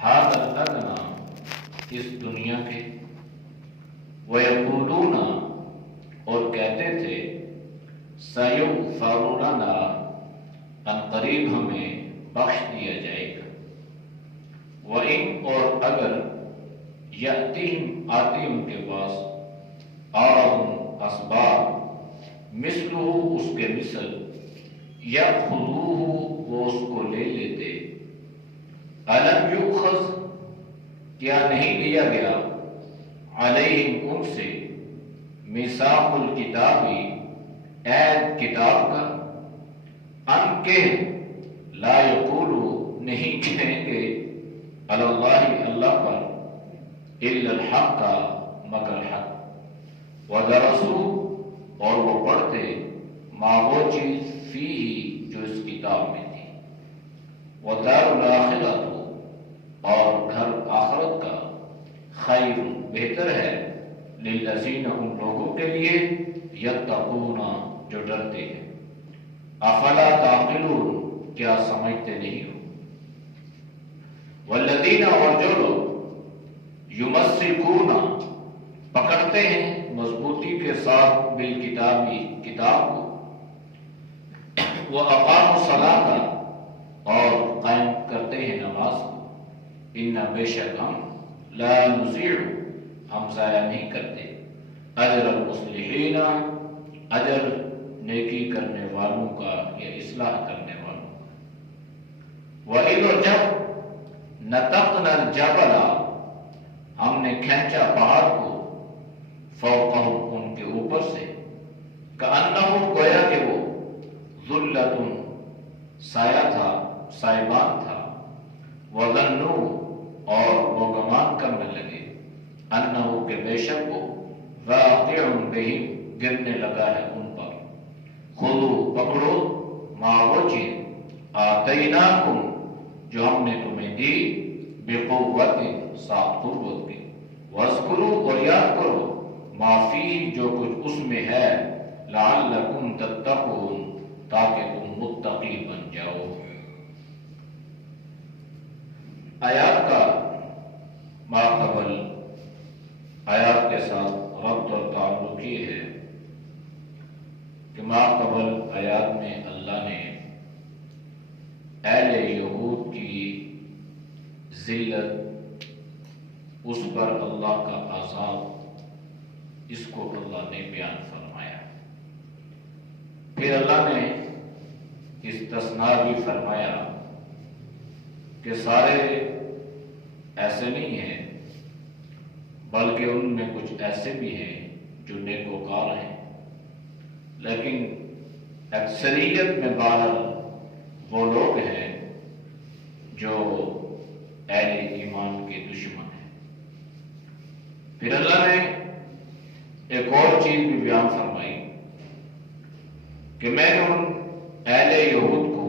ھذا الادنی، اس دنیا کے، ویقولون، اور کہتے تھے، سیغفر لنا، ان قریب ہمیں بخش دیا جائے گا، وَإِنْ، اور اگر، یأتیہم، آتی ان کے پاس، عارض، اسباب، مثلہ، اس کے مثل، یأخذوہ، وہ اس کو لے لیتے، الم یؤخذ، کیا نہیں لیا گیا، علیہم، ان سے، میثاق الکتابی، عہد کتاب کا، ان کے، لا یقولو، نہیں کہیں گے، علی اللہ، اللہ پر، الا الحق، مگر حق، ودرسوا، اور وہ پڑھتے، ما، وہ چیز، فیہ، جو اس کتاب میں تھی، ودار الاخرۃ، اور گھر آخرت کا، خیر، بہتر ہے، للذین، ان لوگوں کے لیے، یتقون، جو ڈرتے ہیں، افلا تعقلون، کیا سمجھتے نہیں ہو، والذین، اور جو لوگ، یمسکون، پکڑتے ہیں مضبوطی کے ساتھ، بالکتابی، کتاب کو، وَأَقَامُوا الصَّلَاةَ، اور قائم کرتے ہیں نماز کو، اِنَّ، بے شک ہم، لا نضيع، ہم ضائع نہیں کرتے، اجر المصلحین، اجر نیکی کرنے والوں کا یا اصلاح کرنے والوں کا، وَإِذْ، اور جب، نَتَقْنَا الْجَبَلَ، ہم نے کھینچا پہاڑ کو، فوقہم، ان کے اوپر سے، کأنہ، گویا کہ وہ، ذلۃ، سایہ تھا، سائبان تھا، وظنوا، اور وہ گمان کرنے لگے، انہ، کہ بے شک وہ، واقع بہم، گرنے لگا ہے ان پر، خذوا، پکڑو، ما، وہ چیز، آتیناکم، جو ہم نے تمہیں دی، بقوت، ساتھ قوت کے، واذکروا، اور یاد کرو، ما فیہ، جو کچھ اس میں ہے، لعلکم تتقون، تاکہ تم متقی بن جاؤ۔ آیات کا ماقبل آیات کے ساتھ ربط اور تعلق یہ ہے کہ ماقبل آیات میں اللہ نے اہل یہود کی ذلت، اس پر اللہ کا عذاب، اس کو اللہ نے بیان فرمایا۔ پھر اللہ نے استثناء بھی فرمایا کہ سارے ایسے نہیں ہیں، بلکہ ان میں کچھ ایسے بھی ہیں جو نیکوکار ہیں، لیکن اکثریت میں بہرحال وہ لوگ ہیں جو اہل ایمان کے دشمن ہیں۔ پھر اللہ نے ایک اور چیز بھی بیان فرمائی کہ میں نے ان اہل یہود کو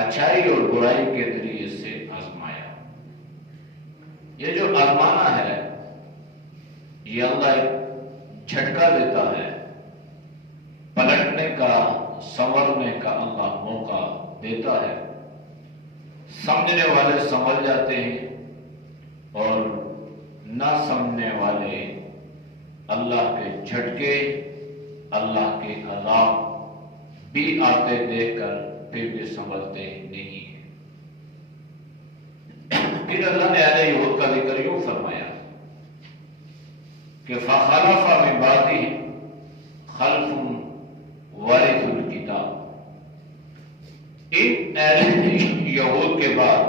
اچھائی اور برائی کے ذریعے سے آزمایا۔ یہ جو آزمانا ہے، یہ اللہ ایک جھٹکا دیتا ہے، پلٹنے کا، سنورنے کا اللہ موقع دیتا ہے، سمجھنے والے سمجھ جاتے ہیں اور نہ سمجھنے والے اللہ کے جھٹکے، اللہ کے عذاب بھی آتے دیکھ کر پھر بھی سمجھتے نہیں ہیں۔ پھر اللہ نے اہل یہود کا ذکر یوں فرمایا کہ فَخَلَفَ مِن بَعْدِهِمْ خَلْفٌ وَرِثُوا الْكِتَابَ، ان اہل یہود کے بعد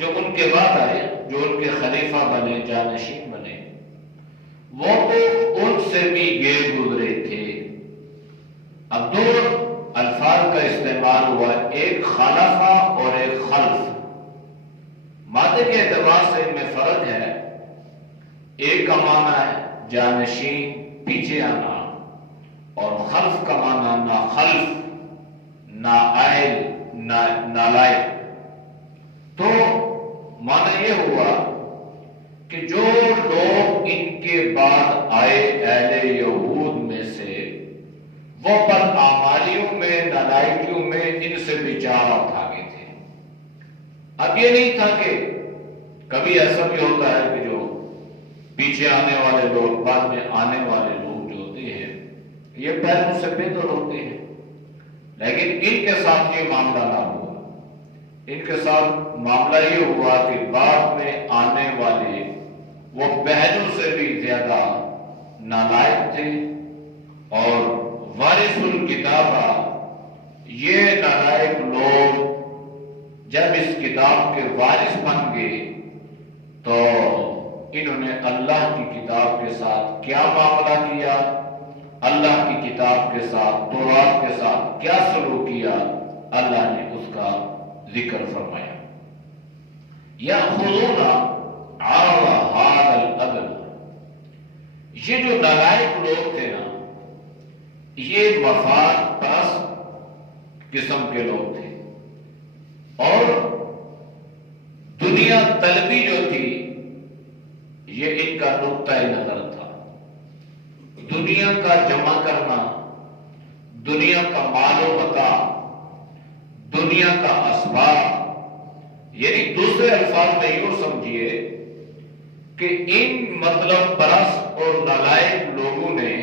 جو ان کے بعد آئے، جو ان کے خلیفہ بنے، جانشین بنے، وہ تو ان سے بھی گئے گزرے تھے۔ اب دو الفاظ کا استعمال ہوا، ایک خلفہ اور ایک خلف۔ مادے کے اعتبار سے ان میں فرق ہے، ایک کا معنی ہے جانشین، پیچھے آنا، اور خلف کا معنی نہ خلف، نائل، نالائق۔ تو معنی یہ ہوا کہ جو لوگ ان کے بعد آئے اہل یہود میں سے، وہ بدعمالیوں میں، نالائکیوں میں ان سے بھی چار اور آگے تھے۔ اب یہ نہیں تھا کہ کبھی ایسا بھی ہوتا ہے کہ جو پیچھے آنے والے لوگ، بعد میں آنے والے لوگ جو ہوتے ہیں یہ پہلوں سے بہتر ہوتے ہیں، لیکن ان کے ساتھ یہ معاملہ نہ ہوا۔ ان کے ساتھ معاملہ یہ ہوا کہ بعد میں آنے والے وہ پہلوں سے بھی زیادہ نالائق تھے، اور وارث الکتابہ یہ نالائق لوگ جب اس کتاب کے وارث بن گئے تو انہوں نے اللہ کی کتاب کے ساتھ کیا معاملہ کیا، اللہ کی کتاب کے ساتھ، تورات کے ساتھ کیا سلوک کیا، اللہ نے اس کا ذکر فرمایا۔ یأخذون عرض هذا الادنى، یہ جو نالائق لوگ تھے نا، یہ مفاد پرست قسم کے لوگ تھے، اور دنیا طلبی جو تھی یہ ان کا نقطۂ نظر تھا۔ دنیا کا جمع کرنا، دنیا کا مال و متاع، دنیا کا اسباب، یعنی دوسرے الفاظ میں یوں سمجھیے کہ ان مطلب پرست اور نالائق لوگوں نے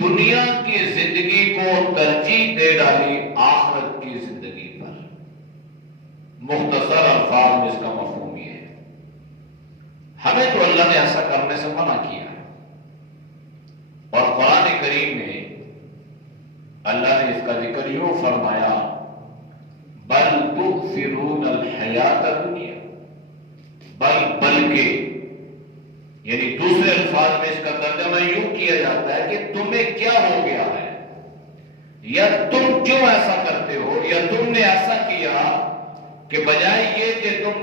دنیا کی زندگی کو ترجیح دے ڈالی آخرت کی زندگی پر۔ مختصر الفاظ میں اس کا مفہوم یہ ہے۔ ہمیں تو اللہ نے ایسا کرنے سے منع کیا ہے، اور قرآن کریم میں اللہ نے اس کا ذکر یوں فرمایا، بل تؤثرون الحیات الدنیا، بلکہ، یعنی دوسرے الفاظ میں اس کا ترجمہ یوں کیا جاتا ہے کہ تمہیں کیا ہو گیا ہے، یا تم کیوں ایسا کرتے ہو، یا تم نے ایسا کیا کہ بجائے یہ کہ تم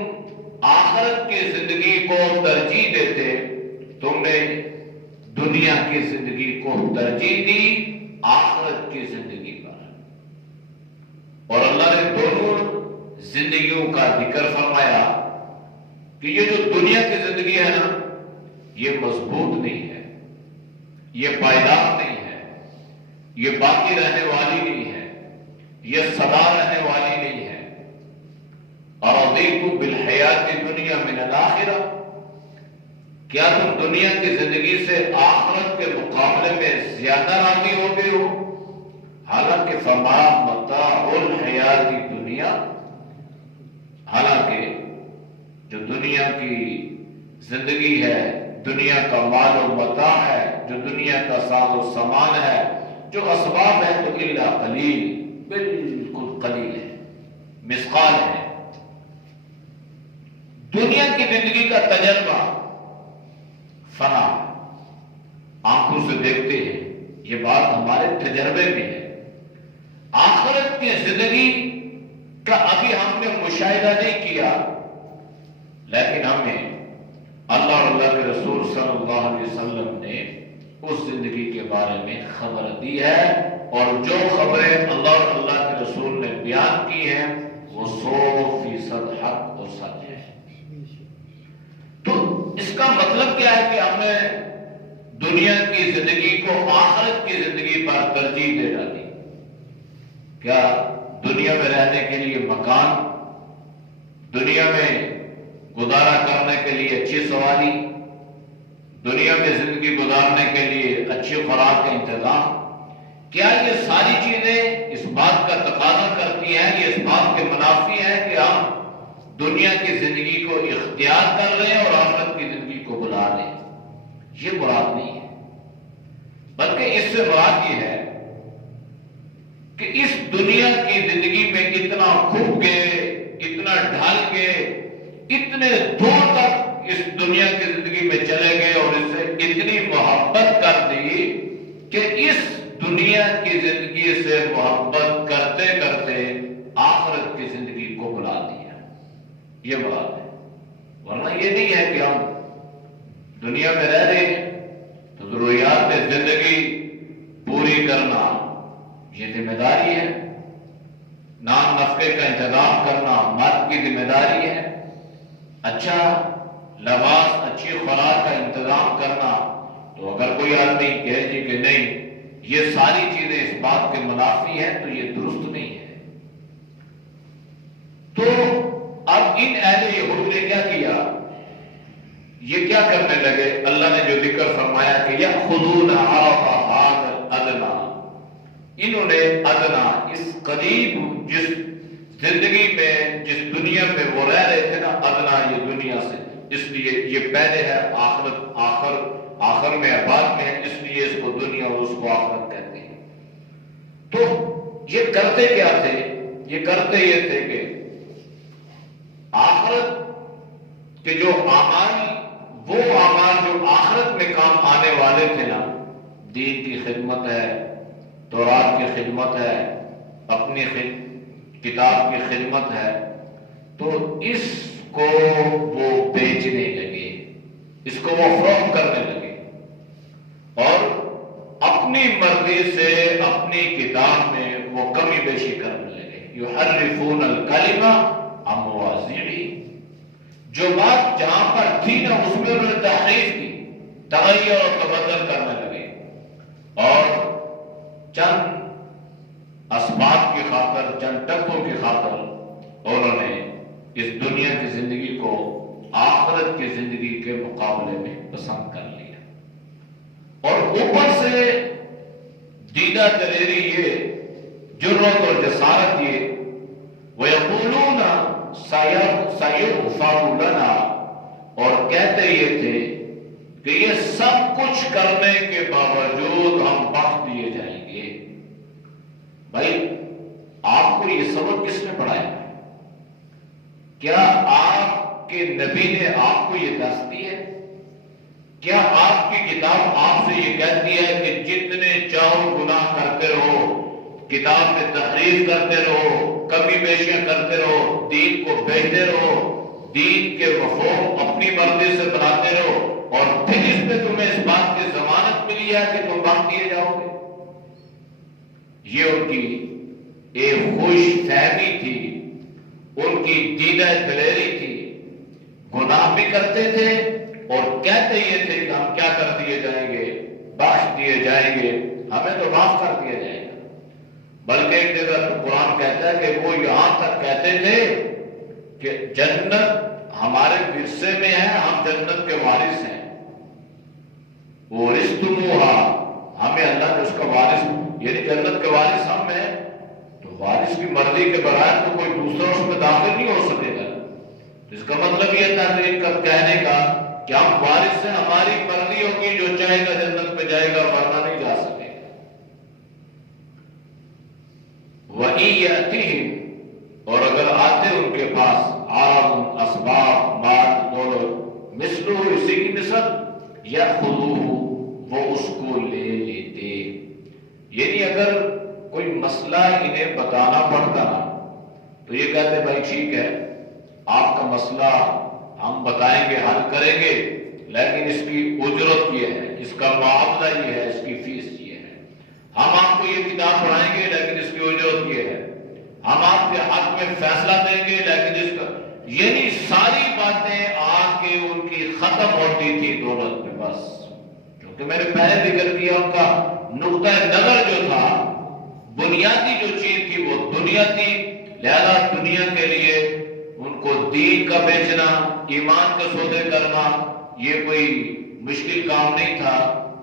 آخرت کی زندگی کو ترجیح دیتے، تم نے دنیا کی زندگی کو ترجیح دی آخرت کی زندگی پر۔ اور اللہ نے دونوں زندگیوں کا ذکر فرمایا کہ یہ جو دنیا کی زندگی ہے نا، یہ مضبوط نہیں ہے، یہ پائیدار نہیں ہے، یہ باقی رہنے والی نہیں ہے، یہ سدا رہنے والی نہیں ہے۔ اَرَضِيتُ بِالْحَيَاةِ الدُّنْيَا مِنَ الْآخِرَةِ، کیا تم دنیا کی زندگی سے آخرت کے مقابلے میں زیادہ راضی ہو گئے ہو؟ حالانکہ فَمَا مَتَاعُ الْحَيَاةِ الدُّنْيَا، حالانکہ جو دنیا کی زندگی ہے، دنیا کا مال و متاع ہے، جو دنیا کا ساز و سامان ہے، جو اسباب ہے، تو الا قلیل، بالکل قلیل ہے، مثقال ہے۔ دنیا کی زندگی کا تجربہ فنا، آنکھوں سے دیکھتے ہیں، یہ بات ہمارے تجربے میں ہے۔ آخرت کی زندگی کا ابھی ہم نے مشاہدہ نہیں کیا، لیکن ہمیں اللہ اور اللہ کے رسول صلی اللہ علیہ وسلم نے اس زندگی کے بارے میں خبر دی ہے، اور جو خبریں اللہ اور اللہ کے رسول نے بیان کی ہیں وہ 100% حق اور سچ ہے۔ تو اس کا مطلب کیا ہے کہ ہم نے دنیا کی زندگی کو آخرت کی زندگی پر ترجیح دے ڈالی۔ کیا دنیا میں رہنے کے لیے مکان، دنیا میں گزارا کرنے کے لیے اچھی سواری، دنیا میں زندگی گزارنے کے لیے اچھی خوراک کا انتظام، کیا یہ ساری چیزیں اس بات کا تقاضا کرتی ہیں، یہ اس بات کے منافی ہیں کہ ہم دنیا کی زندگی کو اختیار کر لیں اور آخرت کی زندگی کو بلا لیں؟ یہ مراد نہیں ہے، بلکہ اس سے مراد یہ ہے کہ اس دنیا کی زندگی میں اتنا کھپ گئے، اتنا ڈھل گئے، اتنے دور تک اس دنیا کی زندگی میں چلے گئے اور اس سے اتنی محبت کر دی کہ اس دنیا کی زندگی سے محبت کرتے کرتے آخرت کی زندگی کو بلا دیا۔ یہ بات ہے، ورنہ یہ نہیں ہے کہ ہم دنیا میں رہ رہے ہیں تو ضروریات زندگی پوری کرنا یہ ذمہ داری ہے، نان نفقے کا انتظام کرنا مرد کی ذمہ داری ہے، اچھا لباس، اچھی خوراک کا انتظام کرنا۔ تو اگر کوئی آدمی کہے جی کہ نہیں یہ ساری چیزیں اس بات کے منافی ہیں تو یہ درست نہیں ہے۔ تو اب ان اہل یہود نے کیا کیا؟ یہ کیا کرنے لگے؟ اللہ نے جو ذکر فرمایا کہ یأخذون عرض هذا الادنی، انہوں نے ادنا، اس قریب جس زندگی میں جس دنیا میں وہ رہ رہے تھے نا، ادنا یہ دنیا سے، اس لیے یہ پہلے ہے، آخر میں ہے، بعد میں ہے، اس لیے اس کو دنیا اور اس کو آخرت کہتے ہیں۔ تو یہ کرتے کیا تھے؟ یہ کرتے یہ تھے کہ آخرت کے جو اعمال، وہ اعمال جو آخرت میں کام آنے والے تھے نا، دین کی خدمت ہے، تورات کی خدمت ہے، اپنی کتاب کی خدمت ہے، تو اس کو وہ بیچنے لگے، اس کو وہ فروخت کرنے لگے، اور اپنی مرضی سے اپنی کتاب میں وہ کمی بیشی کرنے لگے۔ یحرفون الکلمہ عن مواضعہ، جو بات جہاں پر تھی نا اس میں انہوں نے تحریف کی، تغیر اور تبدل کرنے لگے، اور چند اسباب کی خاطر، چند ٹکوں کی خاطر انہوں نے اس دنیا کی زندگی کو آخرت کی زندگی کے مقابلے میں پسند کر لیا، اور اوپر سے دیدہ دلیری یہ، جرأت اور جسارت یہ، وَيَقُولُونَ سَيُغْفَرُ لَنَا، اور کہتے یہ تھے کہ یہ سب کچھ کرنے کے باوجود ہم بخش دیے جائیں گے۔ بھائی آپ کو یہ سبق کس نے پڑھایا؟ کیا آپ کے نبی نے آپ کو یہ دس دی ہے؟ کیا آپ کی کتاب آپ سے یہ کہتی ہے کہ جتنے چاہو گناہ کرتے رہو، کتاب میں تحریف کرتے رہو، کمی بیشیاں کرتے رہو، دین کو بیچتے رہو، دین کے مفہوم اپنی مرضی سے بناتے رہو، اور پھر اس میں تمہیں اس بات کی ضمانت ملی ہے کہ تم بخش دیے جاؤ گے؟ یہ ان کی ایک خوش فہمی تھی، ان کی دیدہ دلیری تھی۔ گناہ بھی کرتے تھے اور کہتے یہ تھے کہ ہم کیا کر دیے جائیں گے؟ بخش دیے جائیں گے، ہمیں تو معاف کر دیا جائے گا۔ بلکہ ایک جگہ تو قرآن کہتا ہے کہ وہ یہاں تک کہتے تھے کہ جنت ہمارے ورثے میں ہے، ہم جنت کے وارث ہیں، وَورِثْتُمُوهَا، ہمیں اللہ نے اس کا وارث، یعنی جنت کے وارث ہم ہیں، تو وارث کی مرضی کے بغیر تو کوئی دوسرا اس میں داخل نہیں ہو سکے گا۔ اس کا مطلب یہ تحریر کا کہنے کا کہ ہم وارث ہیں، ہماری مرضی ہوگی، جو چاہے گا جنت میں جائے گا، ورنہ نہیں جا سکے گا۔ وَإِن يَأْتِهِمْ، اور اگر آتے ان کے پاس، عَرَضٌ، اسباب، مال، دولت، مثلہ، اسی کی مثل، یأخذوہ، وہ اس کو لے لیتے۔ یعنی اگر کوئی مسئلہ انہیں بتانا پڑتا نا تو یہ کہتے بھائی ٹھیک ہے، آپ کا مسئلہ ہم بتائیں گے، حل کریں گے، لیکن اس کی اجرت یہ ہے، اس کا معاوضہ یہ ہے، اس کی فیس یہ ہے۔ ہم آپ کو یہ کتاب پڑھائیں گے لیکن اس کی اجرت یہ ہے۔ ہم آپ کے حق میں فیصلہ دیں گے لیکن اس کا، یعنی ساری باتیں آ کے ان کی ختم ہوتی تھی دولت میں۔ بس کیونکہ میں نے پہلے ذکر کیا ان کا نقطہ نظر جو تھا، بنیادی جو چیز تھی وہ دنیا تھی، لہذا دنیا کے لیے ان کو دین کا بیچنا، ایمان کے سودے کرنا یہ کوئی مشکل کام نہیں تھا۔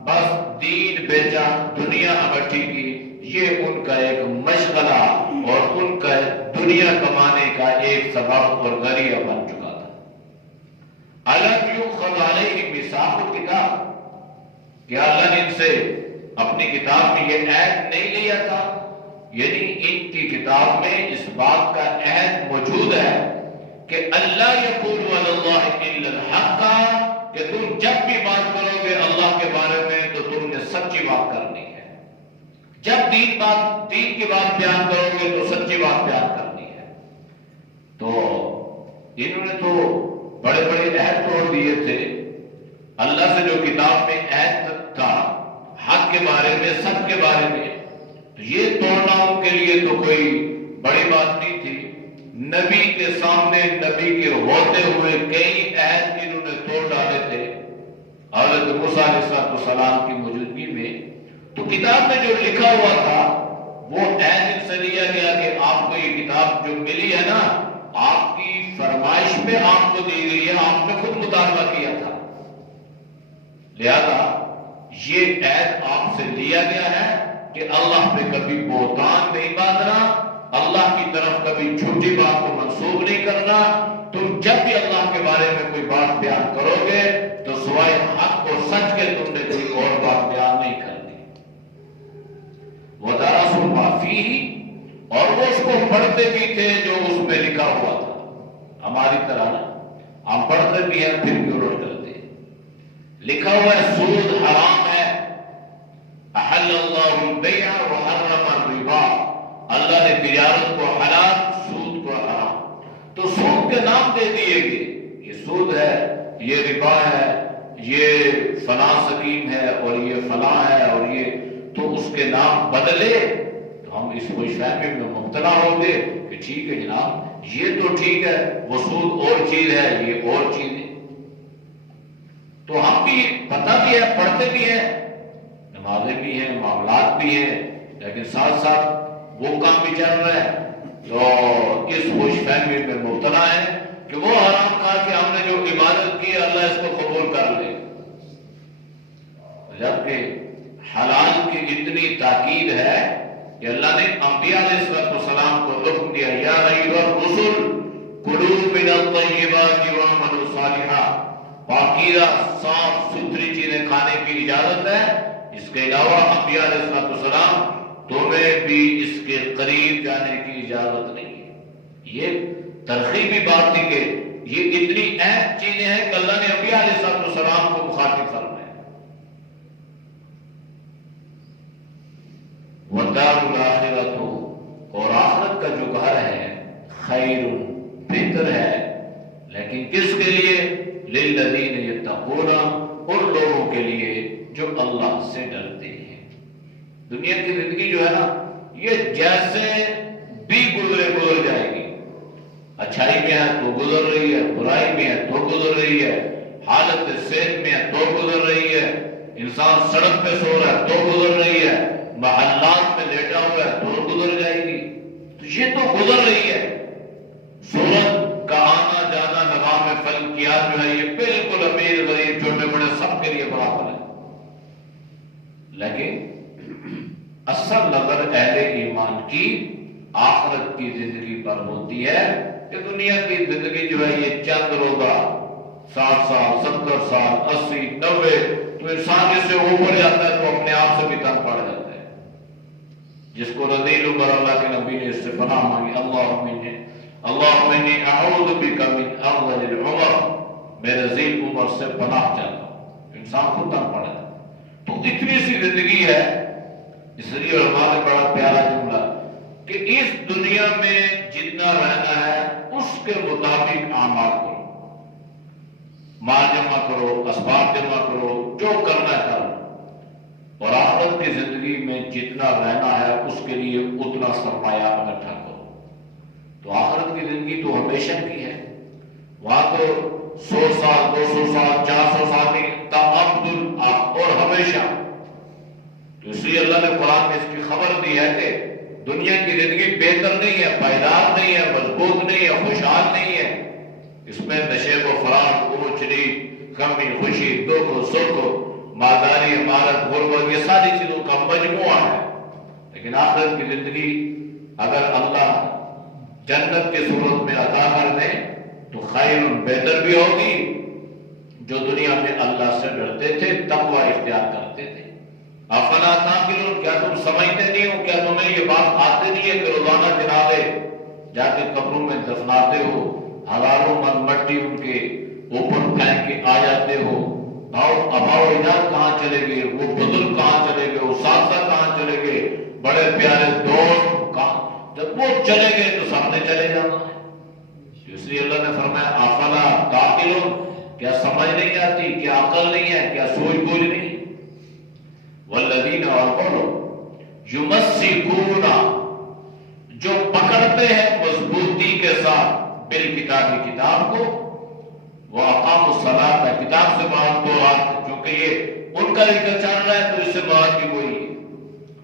بس دین بیچا، دنیا اکٹھی کی، یہ ان کا ایک مشغلہ اور ان کا دنیا کمانے کا ایک سبب اور ذریعہ بن چکا تھا۔ الم یؤخذ علیہم میثاق الکتاب، کیا اللہ نے ان سے اپنی کتاب میں یہ عہد نہیں لیا تھا؟ یعنی ان کی کتاب میں اس بات کا عہد موجود ہے کہ اللہ یقول علی اللہ الا الحق، کہ تم جب بھی بات کرو گے اللہ کے بارے میں تو تم نے سچی بات کرنی ہے، جب دین کی بات بیان کرو گے تو سچی بات بیان کرنی ہے۔ تو انہوں نے تو بڑے بڑے عہد توڑ دیے تھے، اللہ سے جو کتاب میں عہد تھا حق کے بارے میں، سب کے بارے میں، تو یہ توڑنا ان کے لیے تو کوئی بڑی بات نہیں تھی۔ نبی کے سامنے، نبی کے ہوتے ہوئے کئی عہد انہوں نے توڑ ڈالے تھے حضرت موسیٰ علیہ السلام کی موجودگی میں۔ تو کتاب میں جو لکھا ہوا تھا وہ عہد ان سے لیا گیا کہ آپ کو یہ کتاب جو ملی ہے نا، آپ کی فرمائش لہذا یہ عہد آپ سے لیا گیا ہے کہ اللہ پہ کبھی بہتان نہیں باندھنا، اللہ کی طرف کبھی جھوٹی بات کو منسوب نہیں کرنا۔ تم جب بھی اللہ کے بارے میں کوئی بات بیان کرو گے تو سوائے حق اور سچ کے تم نے کوئی اور بات بیان نہیں کرنی۔ وَدَرَسُوا مَا فِيهِ، اور وہ اس کو پڑھتے بھی تھے جو اس میں لکھا ہوا تھا۔ ہماری طرح نا ہم پڑھتے بھی ہیں پھر بھی الٹ کرتے ہیں۔ لکھا ہوا ہے سود حرام ہے، احل اللہ البیع وحرم الربا، اللہ نے تجارت کو حلال، سود کو حرام۔ تو سود کے نام دے دیے گئے، یہ سود ہے، یہ ربا ہے، یہ فلاں سکیم ہے اور یہ فلاں ہے اور یہ، تو اس کے نام بدلے تو ہم اس خوش فہمی میں مبتلا ہوں گے کہ ٹھیک ہے جناب یہ تو ٹھیک ہے، وہ سود اور چیز ہے، یہ اور چیز ہے۔ تو ہم بھی پتہ بھی ہے، پڑھتے بھی ہیں، نمازیں بھی ہیں، معاملات بھی ہیں، لیکن ساتھ ساتھ وہ کام بھی چل رہا ہے، تو اس خوش فہمی میں مبتلا ہے کہ وہ حرام کہا کہ ہم نے جو عبادت کی اللہ اس کو قبول کر لے، جبکہ حلال کی اتنی تاکید ہے کہ اللہ نے انبیاء علیہ السلام کو حکم دیا، یا ایھا الرسل کلوا من الطیبات واعملوا صالحا، پاکیزہ صاف ستھری چیزیں کھانے کی اجازت ہے، اس کے علاوہ انبیاء علیہ السلام تمہیں بھی اس کے قریب جانے کی اجازت نہیں ہے۔ یہ ترغیبی بات تھی کہ یہ اتنی اہم چیزیں ہیں کہ اللہ نے انبیاء علیہ السلام کو مخاطب فرمایا۔ وَالدَّارُ الْآخِرَةُ، اور آخرت کا جو گھر ہے، خیر، بہتر ہے، لیکن کس کے لیے؟ لِلَّذِينَ يَتَّقُونَ، ان لوگوں کے لیے جو اللہ سے ڈرتے ہیں۔ دنیا کی زندگی جو ہے نا یہ جیسے بھی گزر جائے گی، اچھائی میں ہے تو گزر رہی ہے، برائی میں ہے تو گزر رہی ہے، حالت صحت میں ہے تو گزر رہی ہے، انسان سڑک پہ سو رہا ہے تو گزر رہی ہے، محلات میں لیٹا ہوا ہے تو گزر جائے گی، تو یہ تو گزر رہی ہے۔ سورج کا آنا جانا، نظام فلکیات جو ہے یہ بالکل امیر غریب چھوٹے بڑے سب کے لیے برابر ہے، لیکن اصل نظر اہل ایمان کی آخرت کی زندگی پر ہوتی ہے کہ دنیا کی زندگی جو ہے یہ چند روزہ، 60 سال 70 سال 80 90، تو انسان جس سے اوپر جاتا ہے تو اپنے آپ سے بھی تنگ پڑ جاتا ہے، جس کو رذیل عمر اللہ کے نبی نے اس سے پناہ مانگی، اللہم انی اعوذ بک من ارذل العمر، میں رذیل عمر سے پناہ چاہتا ہوں، انسان خود تنگ پڑ جاتا ہے۔ تو اتنی سی زندگی ہے، اس لیے علماء نے بڑا پیارا جملہ کہ اس دنیا میں جتنا رہنا ہے اس کے مطابق اعمال کرو، مال جمع کرو، اسباب جمع کرو، جو کرنا ہے کرو، اور آخرت کی زندگی میں جتنا رہنا ہے اس کے لیے اتنا سرمایہ اکٹھا کرو۔ تو آخرت کی زندگی تو ہمیشہ کی ہے، وہاں تو 100 سال 200 سال 400 سال نہیں، تعبد اور ہمیشہ۔ تو اس لیے اللہ نے قرآن میں اس کی خبر دی ہے کہ دنیا کی زندگی بہتر نہیں ہے، پائیدار نہیں ہے، مضبوط نہیں ہے، خوشحال نہیں ہے، اس میں نشیب و فراق، اونچ نیچ، غمی خوشی، دکھ سکھ، مالداری عمارت غربت، یہ ساری چیزوں کا مجموعہ ہے۔ لیکن آخرت کی زندگی اگر اللہ جنت کی صورت میں عطا کر دیں تو خیر بہتر بھی ہوگی۔ جو دنیا میں اللہ سے ڈرتے تھے، تقوی اختیار کرتے تھے، افلا تعقلون، کیا تم سمجھتے نہیں ہو؟ کیا تمہیں یہ بات آتے نہیں ہے کہ روزانہ جنازے جا کے قبروں میں دفناتے ہو، ہزاروں من مٹی ان کے اوپر پھینک کے آ جاتے ہو، اباؤ اجداد کہاں چلے گئے، وہ بزرگ کہاں چلے گئے، اساتذہ کہاں چلے گئے، بڑے پیارے دوست کہاں، جب وہ چلے گئے تو سب نے چلے جانا ہے۔ اس لیے اللہ نے فرمایا افلا تعقلون، کیا سمجھ نہیں آتی، کیا عقل نہیں ہے، کیا سوچ بوجھ نہیں؟ والذین، اور وہ لوگ یمسکون، جو پکڑتے ہیں مضبوطی کے ساتھ بالکتاب، کتاب کو، وہ اقاموا الصلاۃ، کتاب سے مراد تو رات، کیونکہ یہ ان کا ذکر چل رہا ہے تو اس سے مراد بھی وہی ہے،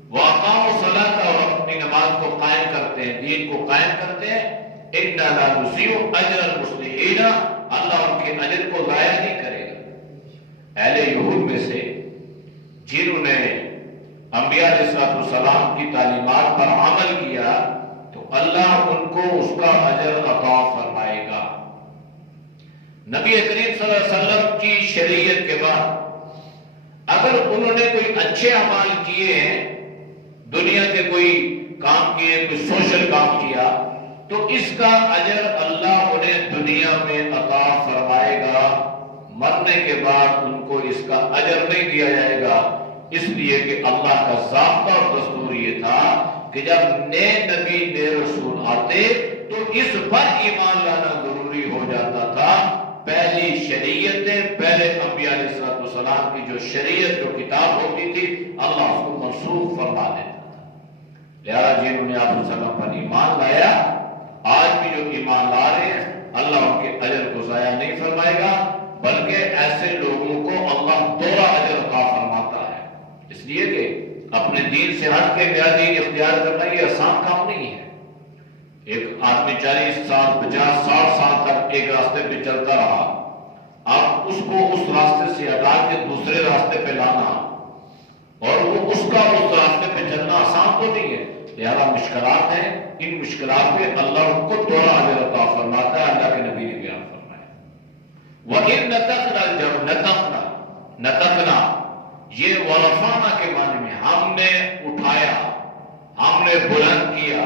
وہ اقاموا الصلاۃ، اور اپنی نماز کو قائم کرتے ہیں، دین کو قائم کرتے ہیں، انا لا نضيع اجر المصلحین، اللہ ان کے اجر کو ضائع نہیں کرے گا۔ اہل یہود میں سے جنہوں نے انبیاء علیہ السلام کی تعلیمات پر عمل کیا تو اللہ ان کو اس کا اجر عطا فرمائے گا۔ نبی کریم صلی اللہ علیہ وسلم کی شریعت کے بعد اگر انہوں نے کوئی اچھے اعمال کیے ہیں، دنیا کے کوئی کام کیے، کوئی سوشل کام کیا، تو اس کا اجر اللہ انہیں دنیا میں عطا فرمائے گا، مرنے کے بعد ان کو اس کا اجر نہیں دیا جائے گا، اس لیے کہ اللہ کا ضابطہ اور دستور یہ تھا کہ جب نئے نبی نئے رسول آتے تو اس پر ایمان لانا ضروری ہو جاتا تھا۔ پہلی شریعتیں، پہلے انبیاء علیہ السلام کی جو شریعت جو کتاب ہوتی تھی، اللہ اس کو منسوخ فرما دیتا تھا۔ لہذا جنہوں نے آپ صلی اللہ علیہ وسلم پر ایمان لایا، آج بھی جو ایمان لا رہے ہیں، اللہ ان کے اجر کو ضائع نہیں فرمائے گا، بلکہ ایسے لوگوں کو اللہ دوہرا اجر عطا فرماتا ہے، اس لیے کہ اپنے دین سے ہٹ کے نیا دین اختیار کرنا یہ آسان کام نہیں ہے۔ ایک آدمی 40 سال 50 60 سال تک ایک راستے پہ چلتا رہا، اب اس کو اس راستے سے ہٹا کے دوسرے راستے پہ لانا اور وہ اس کا اس راستے پہ چلنا آسان تو نہیں ہے، لہذا مشکلات ہیں، ان مشکلات پہ اللہ ان کو دوہرا اجر عطا فرماتا ہے۔ اللہ کے نبی نے بیان فرمایا وَإِن نَتَقْنَا جب نتقنا یہ ورفانا کے معنی میں ہم نے اٹھایا، ہم نے بلند کیا،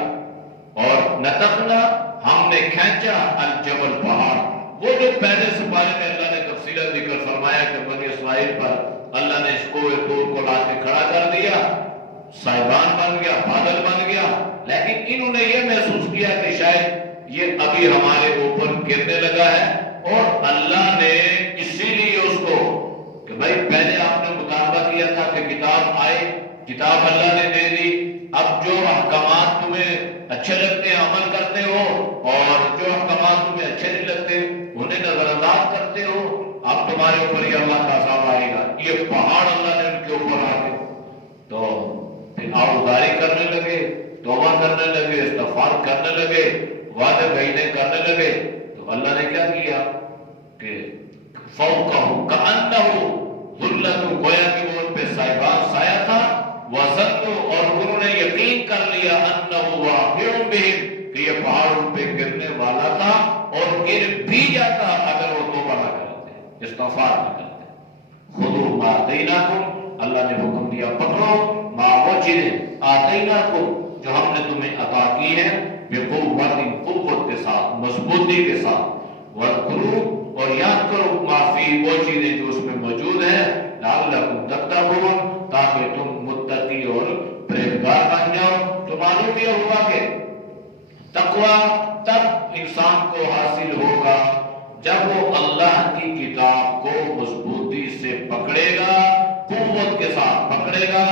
اور نتقنا ہم نے کھینچا الجبل پہاڑ، وہ جو پہلے سپارے میں اللہ نے تفصیل ذکر فرمایا کہ بنی اسرائیل پر اللہ نے اس کوہ طور کو لا کے کھڑا کر دیا، سائبان بن گیا، بادل بن گیا، لیکن انہوں نے یہ محسوس کیا کہ شاید یہ ابھی ہمارے اوپر گرنے لگا ہے، اور اللہ نے اسی لیے اس کو کہ بھائی پہلے آپ نے مطالبہ کیا تھا کہ کتاب آئے، کتاب اللہ نے دے دی، اب جو احکامات تمہیں اچھے لگتے ہیں عمل کرتے ہو، اور جو احکامات تمہیں اچھے نہیں لگتے انہیں نظر انداز کرتے ہو، اب تمہارے اوپر یہ اللہ کا عذاب آئے گا۔ یہ پہاڑ اللہ نے ان کے اوپر آ کے تو پھر آوازاری کرنے لگے، توبہ کرنے لگے، استغفار کرنے لگے، وعدے بہینے کرنے لگے، تو اللہ نے کیا کیا کہ فوقہم کأنہ ظلۃ، گویا کہ وہ ان پہ سائبان سایہ تھا، وظنوا، اور انہوں نے یقین کر لیا انہ واقع بہم، کہ یہ پہاڑ ان پہ گرنے والا تھا، اور گر بھی جاتا اگر وہ توبہ نہ کرتے، استغفار نہ کرتے۔ خذوا ما آتیناکم، اللہ نے حکم دیا پکڑو ما وہ چیزیں آتیناکم جو ہم نے تمہیں عطا کی ہیں، بقوت، قوت کے ساتھ، مضبوطی کے ساتھ، واذکروا، اور یاد کرو ما فی، وہ چیزیں جو اس میں موجود ہیں، لعلکم تتقون، تاکہ تم متقی اور پرہیزگار بن جاؤ۔ تو معلوم یہ ہوا کہ تقوی تب انسان کو حاصل ہوگا جب وہ اللہ کی کتاب کو مضبوطی سے پکڑے گا، قوت کے ساتھ پکڑے گا،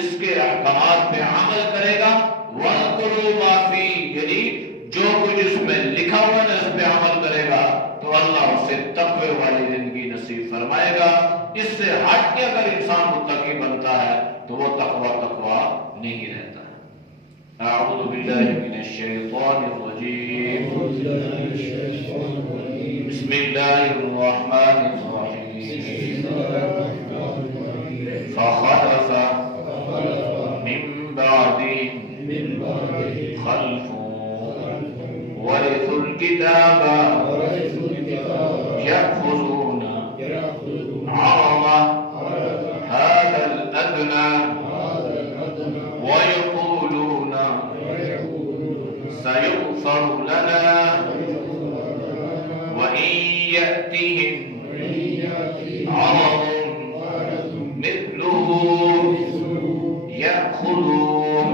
اس کے احکامات پہ عمل کرے گا، وَاذْكُرُوا مَا فِيهِ، یعنی جو کچھ اس میں لکھا ہوا ہے اس پہ عمل کرے گا تو اللہ اسے تقوی والی زندگی نصیب فرمائے گا۔ اس سے ہٹ کے اگر انسان متقی بنتا ہے تو وہ تقوی نہیں رہتا۔ اعوذ باللہ من الشیطان الرجیم، بسم اللہ الرحمن الرحیم، فخلف من بعدهم خلف ورثوا الكتاب يأخذون عرض هذا الأدنى ويقولون سيغفر لنا وإن يأتهم عرض مثله يأخذوه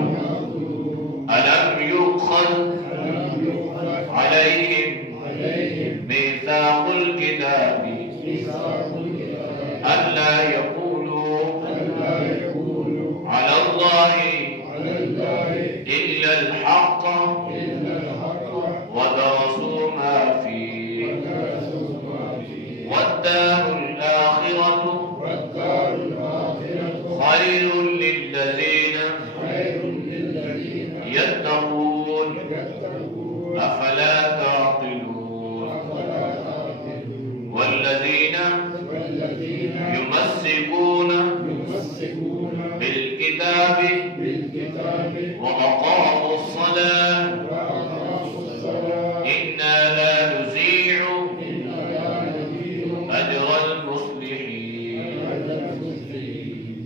ألم يؤخذ عليهم ميثاق الكتاب ألا يقولوا على الله إلا الحق ودرسوا ما فيه والدار الآخرة خير للذين يتقون أفلا تعقلون والذين بالكتاب وأقاموا الصلاة إنا لا نضيع أجر المصلحين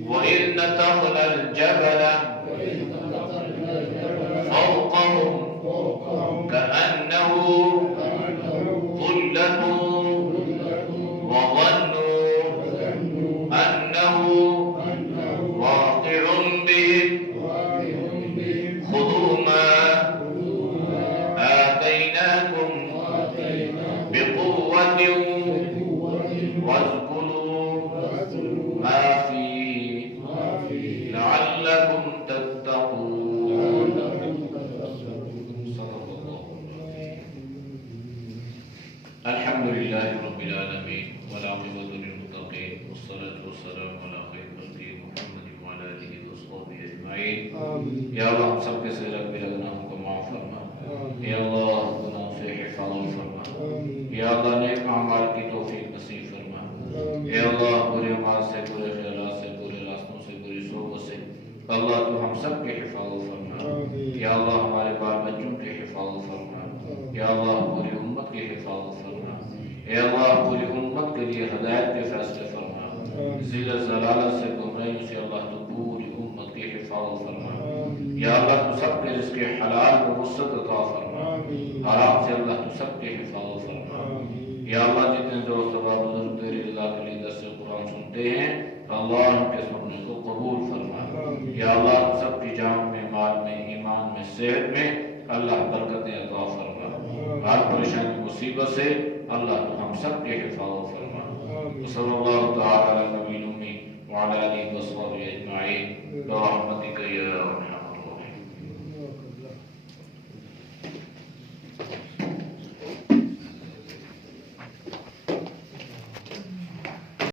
وإذ نتقنا الجبل فوقهم كأنه ظلة وظنوا أنه واقع بهم خذوا ما آتيناكم بقوة واذكروا ما فيه لعلكم تتقون. صدق الله. الحمد لله رب العالمين والعاقبة للمتقين والصلاة والسلام على خير خلقه محمد وعلى آله وصحبه أجمعين. یا اللہ ہم سب کے سر میرا گناہوں کو معاف فرما. یا اللہ گناہوں سے حفاظت فرما. یا اللہ نیک اعمال کی توفیق نصیب فرما. یا اللہ برے اعمال سے، برے خیالات سے، برے راستوں سے، بری صحبت سے اللہ تو ہم سب کے حفاظت فرما. یا اللہ ہمارے بال بچوں کی حفاظت فرما. یا اللہ پوری امت کی حفاظت فرما. اے اللہ پوری امت کے لیے ہدایت کے فیصلے فرما. ذلت ضلالت سے، گمراہیوں سے اللہ تو پوری امت کی حفاظت فرما. یا اللہ تو سب کے رزق حلال و وسعت عطا فرما. حرام سے اللہ تو سب کی حفاظت فرما. یا اللہ جتنے دوست و بزرگ تیری رضا کے لیے درس قرآن سنتے ہیں اللہ ان کے سننے کو قبول فرما. یا اللہ سب کی جان میں، مال میں، ایمان میں، صحت میں اللہ برکتیں عطا فرما. ہر پریشانی مصیبت سے اللہ تو ہم سب کی حفاظت فرما.